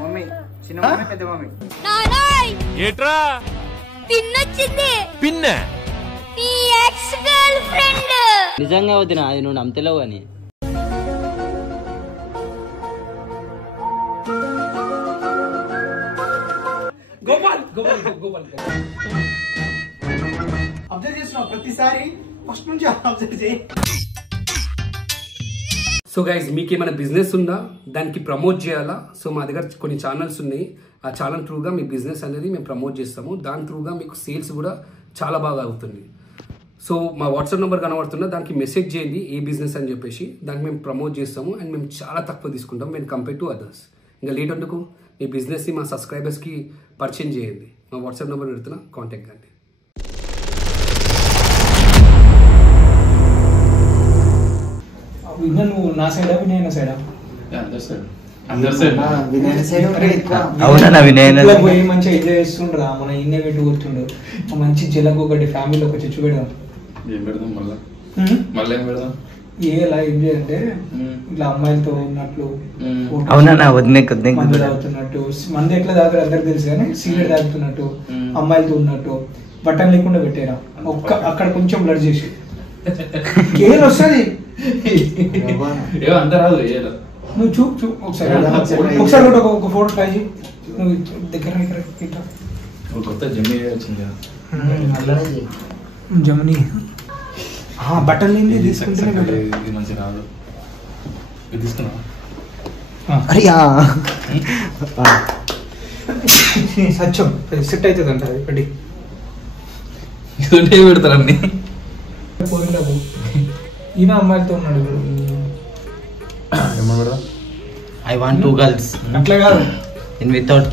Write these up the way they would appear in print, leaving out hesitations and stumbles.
Mummy చిన్న mummy పెద్ద mummy ఏట్రా పిన్నొచ్చింది పిన్న నీ ఎక్స్ గర్ల్ ఫ్రెండ్ నిజంగా వదినా అది నువ్వు నమ్మతలేవు అని గోపాల్ అబ్జర్వ్ చేస్తున్నావు ప్రతిసారి ఫస్ట్ నుంచి అబ్జర్వ్ చేయి. సో గైస్ మీకు ఏమైనా బిజినెస్ ఉందా, దానికి ప్రమోట్ చేయాలా? సో మా దగ్గర కొన్ని ఛానల్స్ ఉన్నాయి. ఆ ఛానల్ త్రూగా మీ బిజినెస్ అనేది మేము ప్రమోట్ చేస్తాము. దాని త్రూగా మీకు సేల్స్ కూడా చాలా బాగా అవుతుంది. సో మా వాట్సాప్ నెంబర్ కనబడుతున్నా, దానికి మెసేజ్ చేయండి ఏ బిజినెస్ అని చెప్పేసి. దానికి మేము ప్రమోట్ చేస్తాము అండ్ మేము చాలా తక్కువ తీసుకుంటాం వెన్ కంపేర్ టు అదర్స్. ఇంకా లేట్ అందుకు మీ బిజినెస్ని మా సబ్స్క్రైబర్స్కి పరిచయం చేయండి. మా వాట్సాప్ నెంబర్ పెడుతున్నా, కాంటాక్ట్ కండి. నువ్వు నా సైడా వినయన సైడా? పోయి మంచిగా ఎంజాయ్ చేస్తుండ్రా. మన ఇన్నే పెట్టి కూర్చుండు మంచి చెలకు ఒకటి ఫ్యామిలీ ఒక చచ్చు పెడదాం. ఏలా ఎంజాయ్ అంటే ఇట్లా అమ్మాయిలతో ఉన్నట్లు మందు తాగుతున్నట్టు, మంది ఎట్లా తాగుతారు అందరికి తెలుసు కానీ సిగరెట్ తాగుతున్నట్టు, అమ్మాయిలతో ఉన్నట్టు, బట్టలు లేకుండా పెట్టారా ఒక్క అక్కడ కొంచెం బ్లడ్ చేసి ఏం వస్తుంది. నువ్వు చూ ఒకసారి ఒక ఫోటో ట్రై చేయి. నువ్వు దగ్గర జమిని బట్టలు నిండి తీసుకుంటే సత్యం సెట్ అవుతుంది అంట. అది పెట్టి పెడతారండి. ఈయన అమ్మాయిలతో ఉన్నాడు ఇప్పుడు. I want 2 girls. అట్లా కాదు, ఇన్ వితౌట్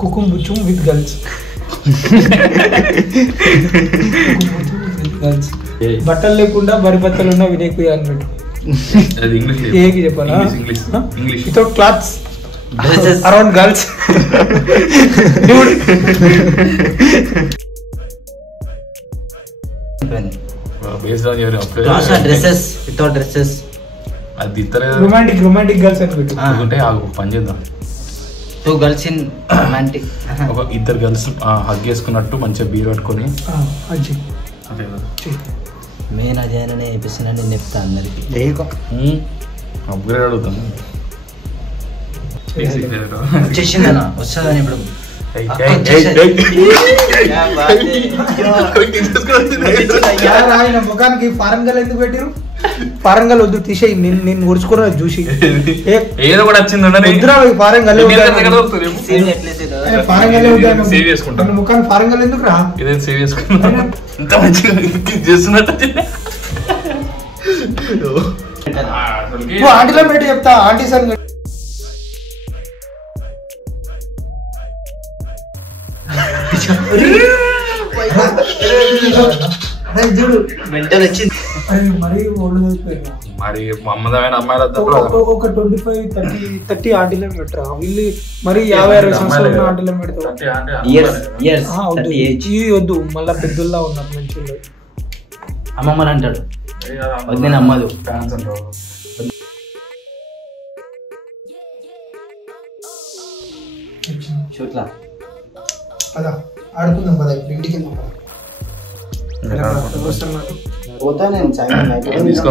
కుకుం బుచ్చుం విత్ గర్ల్స్. బట్టలు లేకుండా బరి బట్టలు ఉన్న వినేకు అన్నట్టు. ఏకి చెప్పాలా? Without clothes around girls. Romantic girls అనుకుంటే పని చేద్దాం. 2 గర్ల్స్ ఇన్ రొమాంటిక్. ఒక ఇద్దరు గర్ల్స్ హగ్ చేసుకున్నట్టు మంచిగా బీర్ పట్టుకొని మెయిన్ అదేననే ఎపిసోడ్ అని చెప్తా అందరికి. అప్గ్రేడ్ అడుగుతాను. వచ్చేసిందనా? వస్తుందని ఇప్పుడు ఆయన ముఖానికి ఫారెన్ గల్ ఎందుకు పెట్టిరు? ఫారెన్ గల్ వద్దు, తీసేయి. నేను ఉడుచుకున్నా చూసి ఏదో కూడా వచ్చింది. ఫారెన్ గల్ ముఖానికి ఫారెన్ గల్ ఎందుకు రా? ఇదే సేవ్ చేసుకున్నా ఇంత మంచిగా చేస్తున్నట్టు. ఆంటీలో పెట్టి చెప్తా. ఆంటీ సార్ మరి అమ్మదమైన అమ్మాయిల ఒక 25-30 ఆంటీలో పెట్టరా? వీళ్ళు మరి 50-60 సంవత్సరాలు ఆంటీలో పెడతారు. ఇది వద్దు, మళ్ళా పెద్దల్లా ఉన్నారు మంచి అమ్మమ్మని అంటాడు. నేను అమ్మదు చూట్లా ఆడుకుందాం కదా ఇంటికి.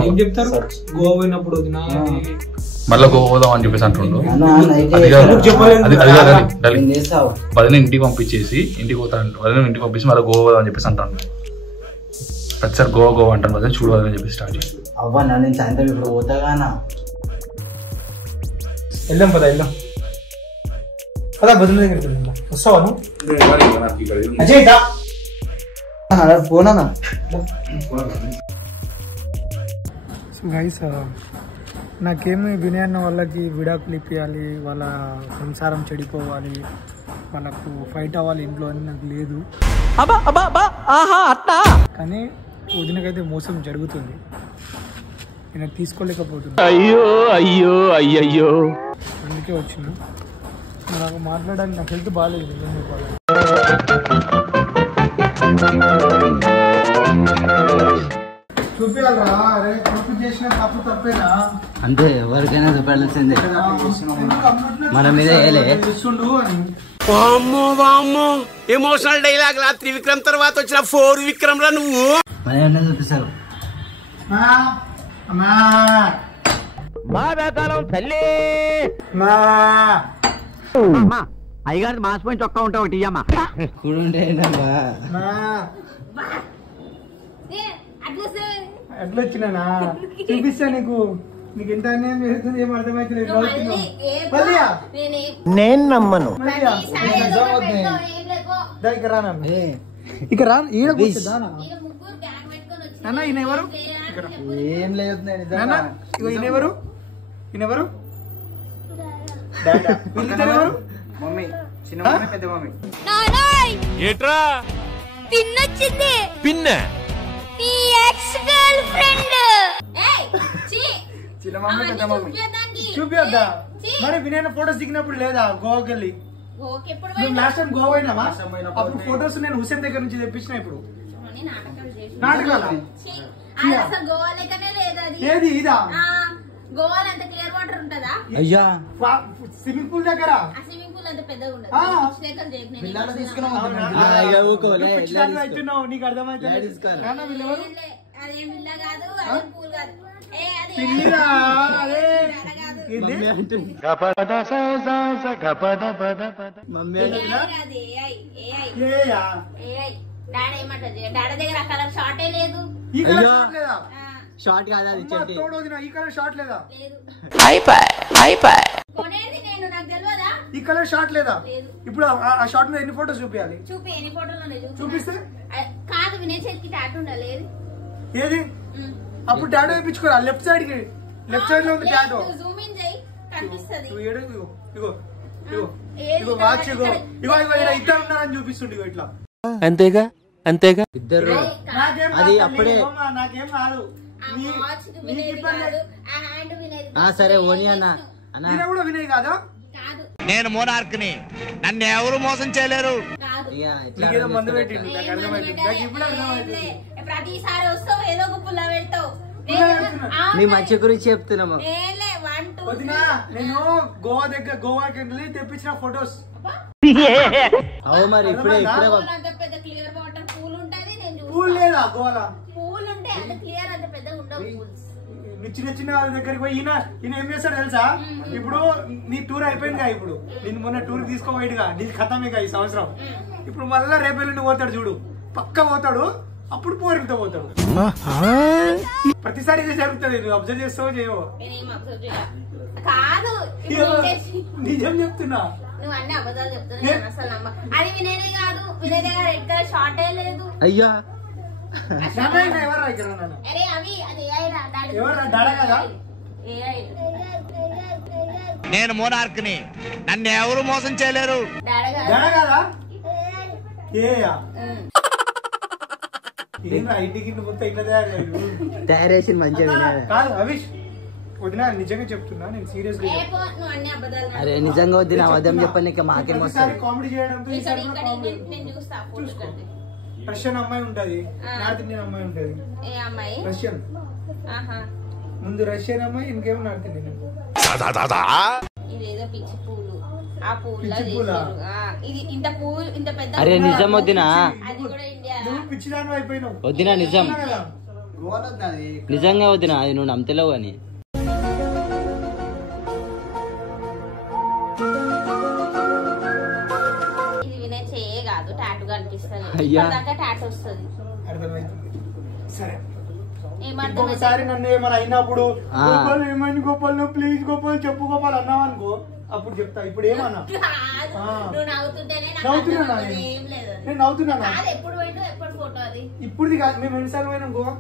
ఏం చెప్తారు? గోవా పోయినప్పుడు మళ్ళీ గోవా పోదాం అని చెప్పేసి అంటుండు. వదిన ఇంటికి పంపించేసి ఇంటికి పోతాను, వదిన ఇంటికి పంపించి మళ్ళీ గోవా పోదాం అని చెప్పేసి అంటాను. ప్రతిసారి గోవా అంటాను, వదిన చూడవద్దని అని చెప్పి స్టార్ట్ చేసి. అవ్వ నేను సాయంత్రం ఇప్పుడు పోతాగానా? వెళ్దాం పదా, వెళ్దాం పదా. బదులు దగ్గరికి వెళ్దాం. వస్తావా నువ్వు? అజయ్ పోనా? గైస్ నాకేమి వినయ్ అన్న వాళ్ళకి విడాకులు ఇప్పించాలి, వాళ్ళ సంసారం చెడిపోవాలి, వాళ్ళకు ఫైట్ అవ్వాలి ఇంట్లో అని నాకు లేదు. కానీ వదినకైతే మోసం జరుగుతుంది, నేను తీసుకోలేకపోతున్నా. అయ్యో అందుకే వచ్చిన. నాకు మాట్లాడాలి, నాకు హెల్త్ బాగాలేదు నిజం చెప్పాలి. చూపించాలరా? అరే తప్పు చేసిన తప్పు తప్పేనా అంతే ఎవరికైనా చూపాల్సిందే మన మీద వేయలే ఇస్తుండు అని ఎమోషనల్ డైలాగ్ లా త్రివిక్రమ్ తర్వాత వచ్చిన 4 విక్రమ్ రా నువ్వు మన ఏమన్నా చూపిస్తారు అయ్యగారి మాసిపోయిన చొక్కా ఉంటా ఒకటి ఇయ్యమ్మా కూడుంటే ఎట్లా వచ్చినా చూపిస్తా నీకు ఎంత అన్యాయం జరుగుతుంది ఏం అర్థమైతే నేను నమ్మను ఇక రా ఈడ కూర్చుదానా నాన్న ఈయన ఎవరు ఏం లేదు నాన్న ఈయన ఎవరు ఈయనెవరు వీళ్ళిద్దరెవరు మమ్మీ చిన్న మమ్మీ పెద్ద మమ్మీ నానాయ్ ఏట్రా పిన్నొచ్చింది పిన్న నీ ఎక్స్ గర్ల్ ఫ్రెండ్ చిన్న మమ్మీ పెద్ద మమ్మీ చూపిద్దా మరి వినయన ఫోటోస్ దిగినప్పుడు లేదా గోవాకి వెళ్ళి నువ్వు లాస్ట్ టైం గోవా అయినావా అప్పుడు ఫోటోస్ నేను హుసేన్ దగ్గర నుంచి తెప్పించిన ఇప్పుడు నాటకాలా ఏది ఇదా గోవాలో అంత క్లియర్ వాటర్ ఉంటదా అయ్యా స్విమ్మింగ్ పూల్ దగ్గర స్విమ్మింగ్ పూల్ అంత పెద్దగా ఉండదు అవుతున్నావు నీకు అర్థమైతే అదేం పిల్ల కాదు అదేం పూల్ కాదు డాడీ ఏమంటది డాడీ దగ్గర ఆ కలర్ షార్టే లేదు షార్ట్ కాదా ఈ కలర్ షార్ట్ లేదా కొనేది నేను నాకు తెలియదా ఈ కలర్ షార్ట్ లేదా ఇప్పుడు ఆ షార్ట్ లో ఎన్ని ఫోటోస్ చూపించాలి చూపి ఎన్ని ఫోటోలు చూపిస్తే కాదు వినయ్ చేతికి టాటూ ఉండాలి ఏది అప్పుడు టాటూ వేయించుకోరా లెఫ్ట్ సైడ్ కి లెఫ్ట్ సైడ్ లో ఉంది టాటూ జూమ్ ఇన్ చేయి కనిపిస్తది ఇగో వాచ్ ఇగో ఇద్దరు ఉన్నారని చూపిస్తుండే ఇగో ఇట్లా అంతేగా అంతేగా ఇద్దరు అది అప్పుడే నాకేం కాదు సరే ఓని అన్న ఈయన కూడా వినయ్ కాదా నేను మోనార్క్ ని నన్ను ఎవరు మోసం చేయలేరు ఏదో మందు పెట్టిండు నాకు అర్థమైంది నాకు ఇప్పుడు అర్థమైంది ప్రతిసారి వస్తావు ఏదో ఒక పుల్ల పెడతావు మీ మంచి గురించి చెప్తున్నాము వదినా నేను గోవాకి వెళ్ళి తెప్పించిన ఫొటోస్ అవు మరి ఇప్పుడే పెద్ద క్లియర్ వాటర్ పూల్ ఉంటది పూల్ లేదా గోవాలో పూల్ ఉంటే అంత క్లియర్ అంత పెద్దగా ఉండవు పూల్స్ చిన్న చిన్న వాళ్ళ దగ్గరికి పోయి ఈయన ఏం చేస్తాడు తెలుసా ఇప్పుడు నీ టూర్ అయిపోయిందిగా ఇప్పుడు నేను మొన్న టూర్ తీసుకోబోయిగా నీ ఖతమేగా ఈ సంవత్సరం ఇప్పుడు మళ్ళా రేపెల్లుండి పోతాడు చూడు పక్క పోతాడు అప్పుడు పోరితో పోతాడు ప్రతిసారి ఇది జరుగుతుంది నువ్వు అబ్జర్వ్ చేస్తావో చేయవో కాదు నిజం చెప్తున్నా నువ్వు అన్ని అబద్ధాలు చెప్తున్నావు అసలు నమ్మ అది వినయనే కాదు వినయ్ దగ్గర రెడ్ కలర్ షార్టే లేదు అయ్యా అరే అవి అది నేను మోనార్క్ ని నన్ను ఎవరు మోసం చేయలేరు తయారేసి మంచిగా అవిష్ వదినా నిజంగా చెప్తున్నా నేను సీరియస్ గా అరే నిజంగా వద్దు నా వద్దాం చెప్పండి మాకేం వస్తుంది కామెడీ చేయడంతో రష్యన్ అమ్మాయి ఉంటది నార్త్ ఇండియన్ అమ్మాయి ఉంటది రష్యన్ ముందు రష్యన్ అమ్మాయి ఇంకేమో నార్త్ ఇండియన్ ఇదేదో పిచ్చి పూలు ఆ పూల ఇది ఇంత పూలు ఇంత పెద్ద అరే నిజం వద్దినా అది కూడా ఇండియా పిచ్చిదాన్ని అయిపోయినావు వద్దినా నిజం నిజంగా వద్దినా అది నువ్వు నమ్మతలేవు అని ఇది వినయ్ చేయే కాదు టాటూ కనిపిస్తుంది టాటూ వస్తుంది సరే ఇంకొకసారి నన్ను ఏమైనా అయినప్పుడు గోపాల్ ఏమైంది గోపాల్ నువ్వు ప్లీజ్ గోపాల్ చెప్పు గోపాల్ అన్నావు అనుకో అప్పుడు చెప్తా ఇప్పుడు ఏమన్నా నవ్వుతున్నా నేను నవ్వుతున్నా ఇప్పుడుది కాదు మేము ఎన్నిసార్లు పోయినాం గోవా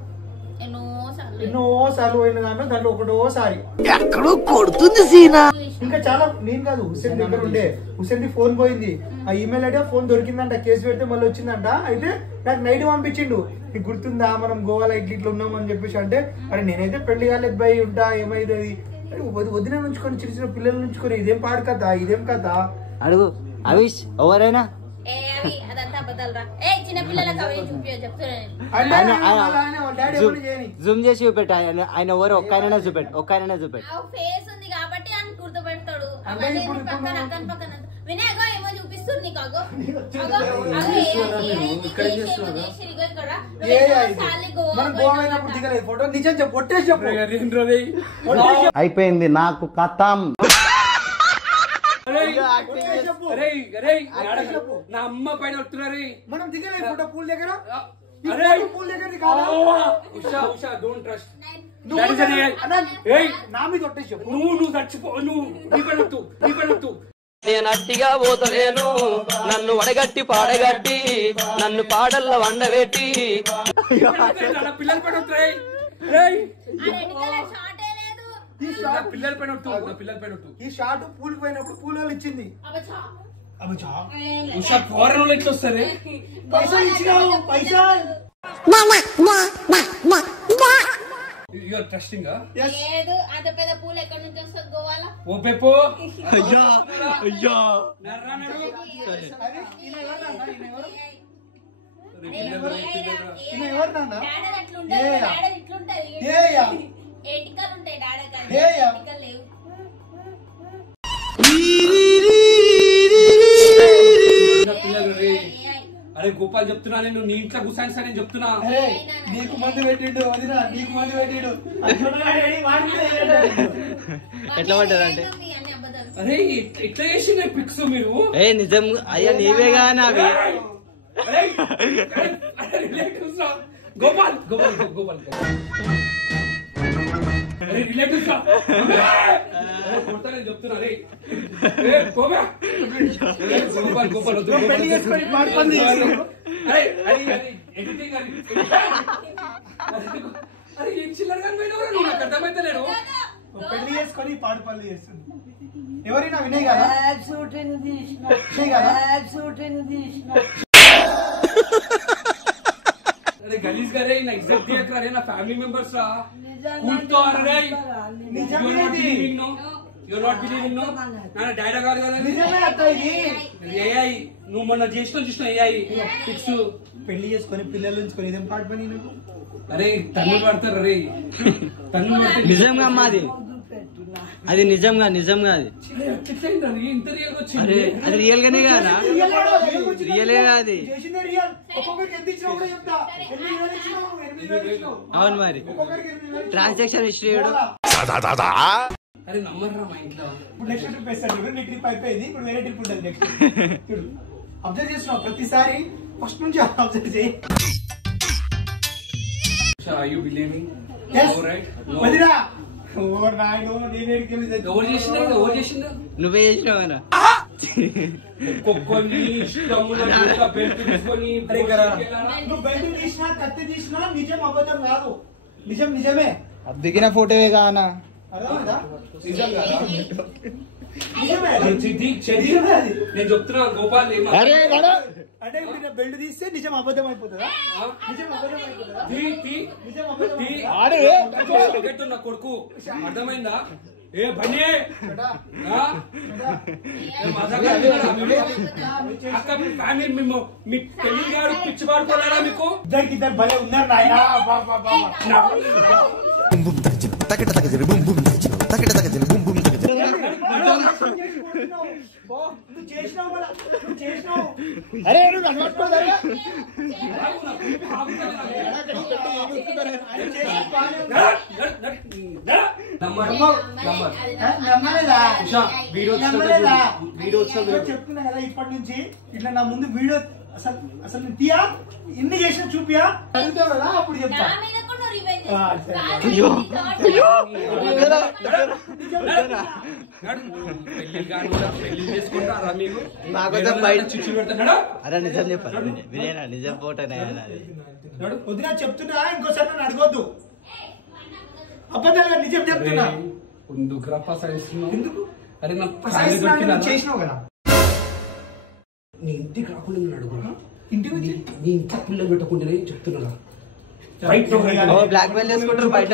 ఎన్నోసార్లు పోయిన దాంట్లో దాంట్లో ఒకటోసారి ఎక్కడో కొడుతుంది సీనా ఇంకా చాలా నేను కాదు హుసేన్ దగ్గర ఉండే హుసేన్ ఫోన్ పోయింది ఆ ఈమెయిల్ ఐడి ఫోన్ దొరికిందంట కేసు పెడితే మళ్ళీ వచ్చిందంట అయితే నాకు నైట్ పంపించిండు నీకు గుర్తుందా మనం గోవాలో ఇట్లా ఉన్నాం అని చెప్పేసి అంటే అరే నేనైతే పెళ్లి కాలేదు బై ఉంటా ఏమైతుంది వదిన నుంచుకొని చిన్న చిన్న పిల్లల నుంచుకొని ఇదేం పాడు కథ ఇదేం కథ అడుగు అవిష్ ఎవరైనా అబద్ధాలు రా. ఏ చిన్న పిల్లలకు అవే చూపియో చెప్తున్నాను. జూమ్ చేసి చూపెట్టు ఆయన ఎవరు ఒక్కైనా చూపెట్టు ఫేస్ ఉంది కాబట్టి ఆయన గుర్తుపెడతాడు. పక్కన అక్కన పక్కన వినాయక ఏమో చూపిస్తుంది నీకు. అగో అయిపోయింది నాకు కథం. నా అమ్మ పైన వస్తున్నారు. మనం దిగలేదు ఫోటో పూల్ దగ్గర. నువ్వు చచ్చిపో. నువ్వు నేను అట్టిగా పోతలేను, నన్ను వడగట్టి పాడగట్టి నన్ను పాడల్లో వండబెట్టి పిల్లల పైన వస్తున్నాయి. పిల్లల పైన ఈ షార్ట్ పూల్ పోయినప్పుడు పూల వాళ్ళు ఇచ్చింది. ఫారెన్ ఎట్లా వస్తారు? పైసలు ఇచ్చినావు పైసలు. ట్రస్టింగ్ లేదు అంత పెద్ద పూలు ఎక్కడి నుంచి వస్తుంది గోవాలో? ఓ పెప్పో ఎటికలు ఉంటాయి డాడీ లేవు. అరే గోపాల్ చెప్తున్నా, నేను నీ ఇంట్లో కూర్చాను సార్ నేను చెప్తున్నా. నీకు మందు పెట్టిండు వదినా, నీకు మందు పెట్టిండు. ఎట్లా పడ్డదంటే అరే ఎట్లా చేసి పిక్స్ మీరు? నిజం అయ్యా నీవే కానీ అవి గోపాల్ గోపాల్ గోపాల్ అరే రిలేటివ్స్ కొడతానని చెప్తున్నా. రే గోపాల్ గోపాల్ పెళ్లి చేసుకొని పాడుపల్లి ఎడిటింగ్ అరే ఏం చిల్లర కానీ నువ్వు నాకు అర్థమైతే లేడు. పెళ్లి చేసుకొని పాడుపల్లి చేస్తుంది. ఎవరైనా వినయ్ కదా? अरे गलीज का रे ना इज्जत दिया कर रे ना फैमिली मेंबर्स रा कूल तो आ रे यू नॉट बिलीविंग नो ना डायरेक्ट గారు కదా నిజమే అత్త ఇది. ఏఐ నువ్వు మొన్న చేసిన ఏఐ ఫిక్స్ పెళ్లి చేసుకొని పిల్లలు ఉంచుకొని ఇదేం పాట పని నువ్వు? అరే తన్ను పడతారు రే తన్ను పడతారు. నిజంగా అమ్మా అది నిజంగా అది ఇంత రియల్ వచ్చింది. అరే అది రియల్ గానే కదా, రియలే అది. చేసిందే రియల్. ఒక్కొక్కరికి ఎంత ఇచ్చినా కూడా చెప్తా. 8,000 ఇచ్చినావు, 8,000 ఇచ్చినావు. అవును మరి ఒక్కొక్కరికి 8,000 ట్రాన్సాక్షన్ హిస్టరీ అరే నమ్మర్రా మా ఇంట్లో. ఇప్పుడు నెక్స్ట్ ట్రిప్ వేస్తాడు. నీ ట్రిప్ అయిపోయింది, ఇప్పుడు వేరే ట్రిప్ ఉంటుంది నెక్స్ట్. చూడు అబ్జర్వ్ చేస్తున్నావు ప్రతిసారి ఫస్ట్ నుంచి అబ్జర్వ్ చేయి. Are you believing? Yes. No, right? No. వదిరా ఓవర్ నాయనో నేనేడికి వెళ్ళి ఎవరు చేసిందా? నువ్వే చేసినావు కదా. ఒక్కొక్కరిని ఇష్టమున్న బెల్ట్ తీసుకొని నువ్వు బెల్ట్ తీసినా కత్తి తీసినా నిజం అబద్ధం కాదు. నిజం నిజమే. దిగిన ఫోటోవే కానా? అర్థమైందా? నిజమే. నిజమే అది. నేను చెప్తున్నా గోపాల్ అంటే ఇప్పుడు నా బెల్ట్ తీస్తే నిజం అబద్ధం అయిపోతుందా? నిజం అబద్ధం అయిపోతుందా? నిజం అబద్ధం నా కొడుకు అర్థమైందా? ఏ బండి అక్క మీ ఫ్యామిలీ మేము మీ పెళ్లి గారు పిచ్చి పాడుకోలేరా మీకు? ఇద్దరు భలే ఉన్నారు నాయనా. నువ్వు చేసినావు. అరే నువ్వు అన్నట్టుకోదా? చెప్తున్నా కదా ఇప్పటి నుంచి ఇట్లా నా ముందు వీడియో అసలు నేను తీయా ఎన్ని చేసినా చూపియా అడుగుతావు కదా అప్పుడు చెప్తా. పెళ్లి చేసుకుంటారా మీరు? చిచ్చు పెడతాడా? అరే నిజం చెప్పారు వినేనా, నిజం పోటనే వదినా చెప్తున్నా, ఇంకోసారి నన్ను అడగొద్దు. అబద్ధాలుగా నిజం చెప్తున్నా. ఎందుకు? అరే నా చేసినావు కదా. నీ ఇంటికి రాకుండా నేను అడుగునా? ఇంటికి వచ్చి నీ ఇంట్లో పిల్లలు పెట్టకుండా చెప్తున్నా. బ్లాక్ మెయిల్ చేసుకుంటారు బయట.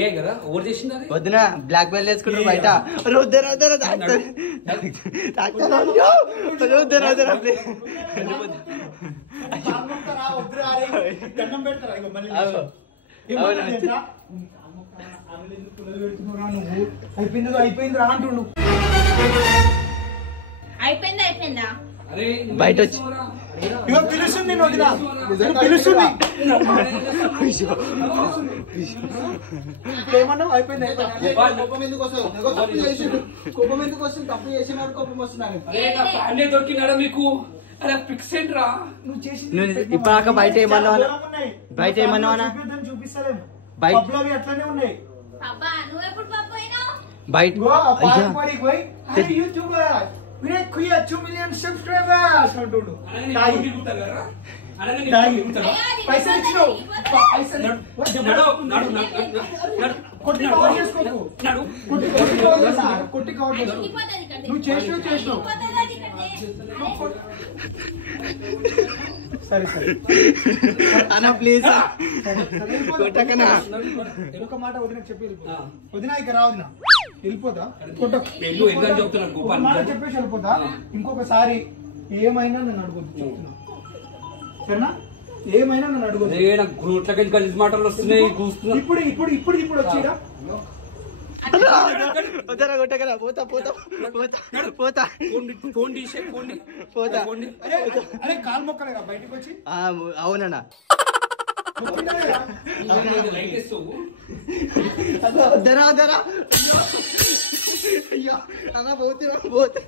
ఏ కదా ఓవర్ చేసింది అది వద్దున బ్లాక్ బెల్ట్ వేసుకుంటారు బయట దండం పెడతారా ఇగో మళ్ళీ అయిపోయింది రా అంటుండు. అయిపోయిందా అరే బయట వచ్చి ఇగో పిలుస్తుంది నేను వదినా పిలుస్తుంది. ఏమన్నావు? అయిపోయింది కోపం ఎందుకు వస్తుంది? తప్పు చేసినాడు కోపం వస్తున్నాడు. దొరికినాడా మీకు? అరే ఫిక్స్ రా నువ్వు చేసింది ఇప్పుడు బయట ఏమన్నావు బయట ఏమన్నావా చూపిస్తలేము బయట అట్లనే ఉన్నాయి. పాపా నువ్వు ఎప్పుడు పాప అయినావు? బయట యూట్యూబర్ వినయ్ కుయ్య 2 million సబ్స్క్రైబర్స్ అంటుండు. పైసలు ఇచ్చినావు కొట్టి కవర్ చేసుకో. నువ్వు చేసినావు సరే అన్న ప్లీజ్ ఒక మాట వదిన చెప్పి వదిన ఇక రా వదిన వెళ్ళిపోతా చెప్పేసి వెళ్ళిపోతా. ఇంకొకసారి ఏమైనా నన్ను అడగొద్దు చెప్తున్నా సరేనా? ఏమైనా నన్ను అడగొద్దు. మాటలు వస్తున్నాయి ఇప్పుడు వచ్చిరా అరే కాలు మొక్కలేగా బయటకు వచ్చి. అవునన్నా అయ్యో అన్న పోతే